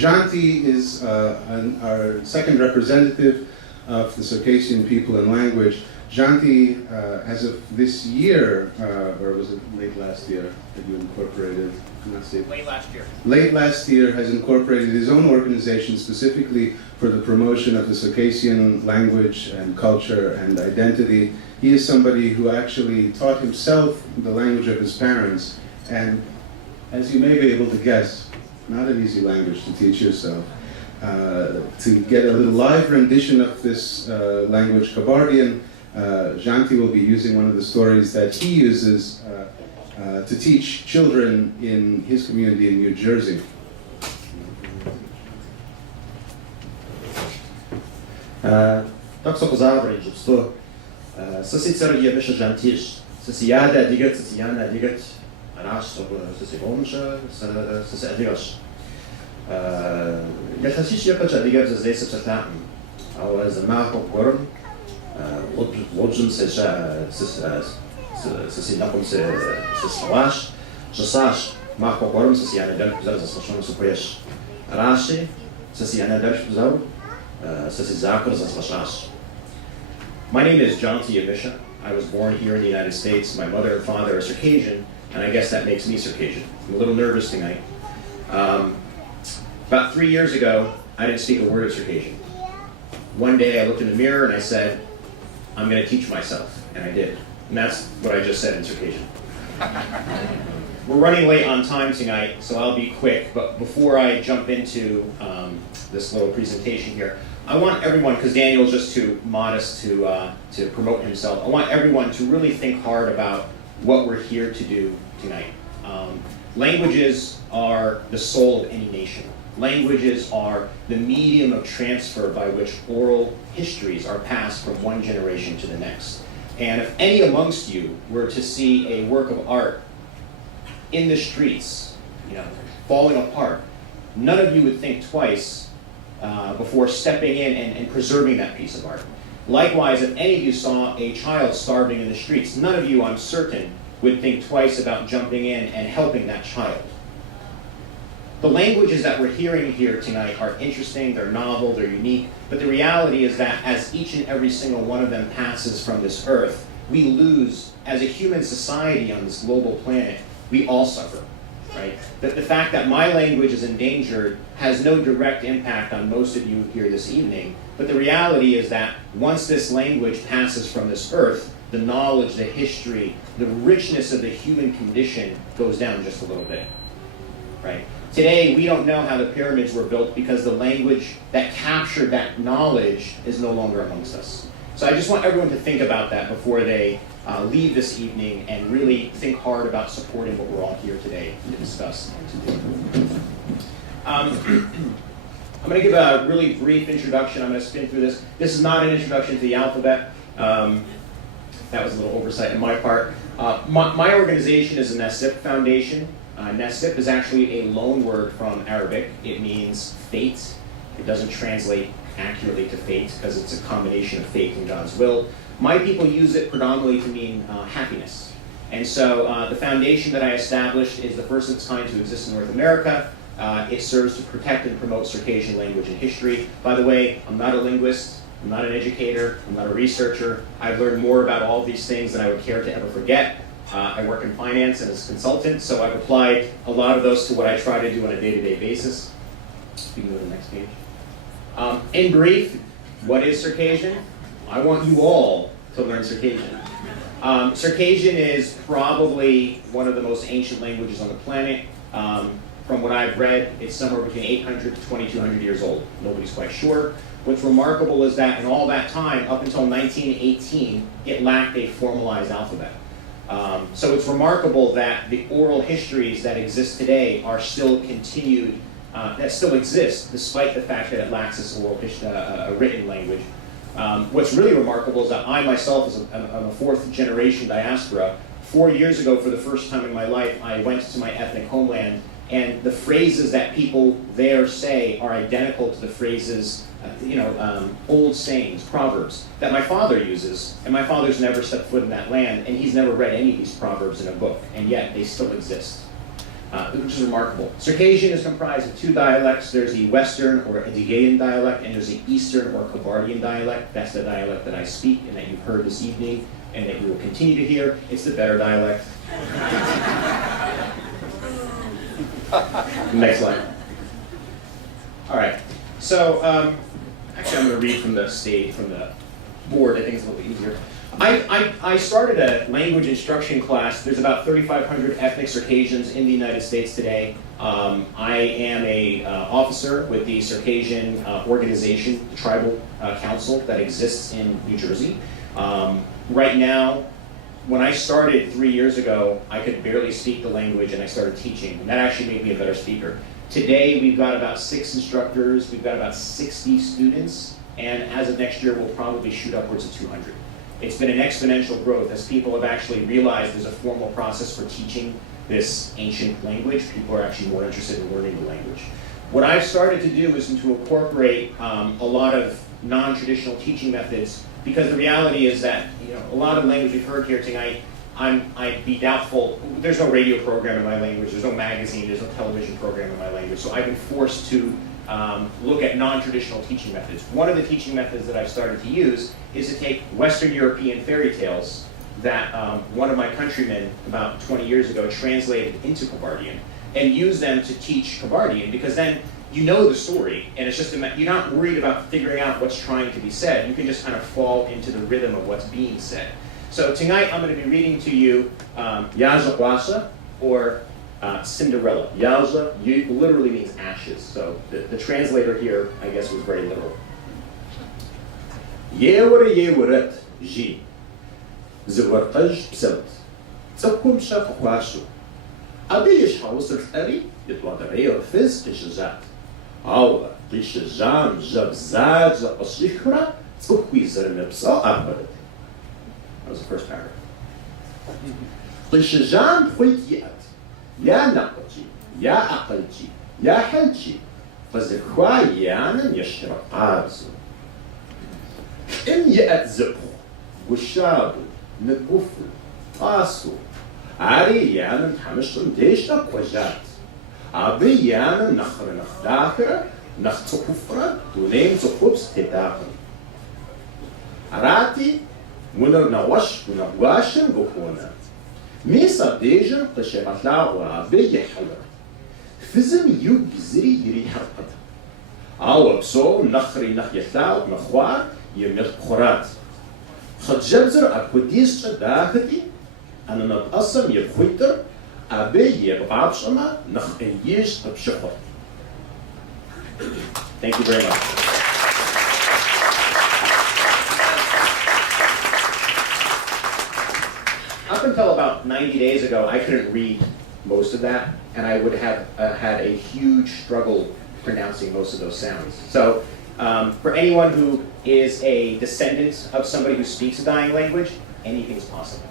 Jonty is our second representative of the Circassian people and language. Jonty, as of this year, or was it late last year that you incorporated? Late last year. Late last year has incorporated his own organization specifically for the promotion of the Circassian language and culture and identity. He is somebody who actually taught himself the language of his parents, and as you may be able to guess, not an easy language to teach yourself. To get a little live rendition of this language, Kabardian, Jonty will be using one of the stories that he uses to teach children in his community in New Jersey. Так се позабра и жопсто. Съси цар Yamisha Jonty's. Съси яда дигат, съси яна дигат. Араш съси гомша, съси адигаш. Яхасиш япач адигат за здесь съпсатам. Ау за малко горм. Лоджим се съси напом се слаш. Жасаш малко горм съси яна дърк позар за слашон се поеш. Араши съси яна дърк позар. My name is Jonty Yamisha. I was born here in the United States. My mother and father are Circassian, and I guess that makes me Circassian. I'm a little nervous tonight. About 3 years ago, I didn't speak a word of Circassian. One day I looked in the mirror and I said, I'm going to teach myself, and I did. And that's what I just said in Circassian. We're running late on time tonight, so I'll be quick. But before I jump into this little presentation here, I want everyone, because Daniel's just too modest to promote himself, I want everyone to really think hard about what we're here to do tonight. Languages are the soul of any nation. Languages are the medium of transfer by which oral histories are passed from one generation to the next. And if any amongst you were to see a work of art in the streets, falling apart, none of you would think twice before stepping in and preserving that piece of art. Likewise, if any of you saw a child starving in the streets, none of you, I'm certain, would think twice about jumping in and helping that child. The languages that we're hearing here tonight are interesting, they're novel, they're unique, but the reality is that as each and every single one of them passes from this earth, we lose, as a human society on this global planet, we all suffer, right? The fact that my language is endangered has no direct impact on most of you here this evening, but the reality is that once this language passes from this earth, the knowledge, the history, the richness of the human condition goes down just a little bit, right? Today, we don't know how the pyramids were built because the language that captured that knowledge is no longer amongst us. So I just want everyone to think about that before they leave this evening and really think hard about supporting what we're all here today to discuss and to do. I'm going to give a really brief introduction. I'm going to spin through this. This is not an introduction to the alphabet. That was a little oversight on my part. My organization is the Nasip Foundation. Nasip is actually a loan word from Arabic. It means fate. It doesn't translate accurately to fate because it's a combination of fate and God's will. My people use it predominantly to mean happiness. And so the foundation that I established is the first of its kind to exist in North America. It serves to protect and promote Circassian language and history. By the way, I'm not a linguist, I'm not an educator, I'm not a researcher. I've learned more about all of these things than I would care to ever forget. I work in finance and as a consultant, so I've applied a lot of those to what I try to do on a day-to-day basis. You can go to the next page. In brief, what is Circassian? I want you all to learn Circassian. Circassian is probably one of the most ancient languages on the planet. From what I've read, it's somewhere between 800 to 2,200 years old. Nobody's quite sure. What's remarkable is that in all that time, up until 1918, it lacked a formalized alphabet. So it's remarkable that the oral histories that exist today are still continued, that still exist, despite the fact that it lacks this oral written language. What's really remarkable is that I myself, I'm a fourth generation diaspora. 4 years ago, for the first time in my life, I went to my ethnic homeland, and the phrases that people there say are identical to the phrases, old sayings, proverbs, that my father uses. And my father's never stepped foot in that land, and he's never read any of these proverbs in a book, and yet they still exist. which is remarkable. Circassian is comprised of two dialects. There's the Western or Adyghean dialect, and there's the Eastern or Kabardian dialect. That's the dialect that I speak and that you've heard this evening and that you will continue to hear. It's the better dialect. Next slide. All right. So actually, I'm going to read from the board. I think it's a little bit easier. I started a language instruction class. There's about 3,500 ethnic Circassians in the United States today. I am a officer with the Circassian organization, the tribal council that exists in New Jersey. Right now, when I started 3 years ago, I could barely speak the language, and I started teaching, and that actually made me a better speaker. Today, we've got about 6 instructors, we've got about 60 students, and as of next year, we'll probably shoot upwards of 200. It's been an exponential growth as people have actually realized there's a formal process for teaching this ancient language. People are actually more interested in learning the language. What I've started to do is to incorporate a lot of non-traditional teaching methods, because the reality is that a lot of language we've heard here tonight, I'd be doubtful. There's no radio program in my language, there's no magazine, there's no television program in my language, so I've been forced to look at non-traditional teaching methods. One of the teaching methods that I've started to use is to take Western European fairy tales that one of my countrymen about 20 years ago translated into Kabardian and use them to teach Kabardian, because then you know the story and it's just you're not worried about figuring out what's trying to be said. You can just kind of fall into the rhythm of what's being said. So tonight I'm going to be reading to you Yaza or Cinderella. Yauza literally means ashes, so the translator here, I guess, was very literal. Yeweret ji, zwartaj pselt, tsakum shafwashu. Abish haus eri, it wadareo fizz tishazat. Awa tishazam zabzad zapasikhra, tsukwizer mipsa ahbadet. That was the first paragraph. Tishazam huikiat. يا نقتي يا عقلتي يا حلتي فزخوا يانا يشرب عارس إن يأت زبخ وشاب نقفل قاسو عري يانا حمشتم ديشتا وجات عبي يانا نخر نخداخرة نخت كفرة دونين زخبس تداخل عراتي ونر نوش ونواشن بكونا ميسا ديجن قشغتلا وعبي حلر فزم يوب زري يري حرقت عاو بسو نخري نخيتلا ونخوار يميخ خورات خجبزر أكوديس داخدي أنا نتقسم يبخويتر أبي يبقابش أما نخييش بشخور. Thank you very much. Up until about 90 days ago, I couldn't read most of that, and I would have had a huge struggle pronouncing most of those sounds. So for anyone who is a descendant of somebody who speaks a dying language, anything's possible.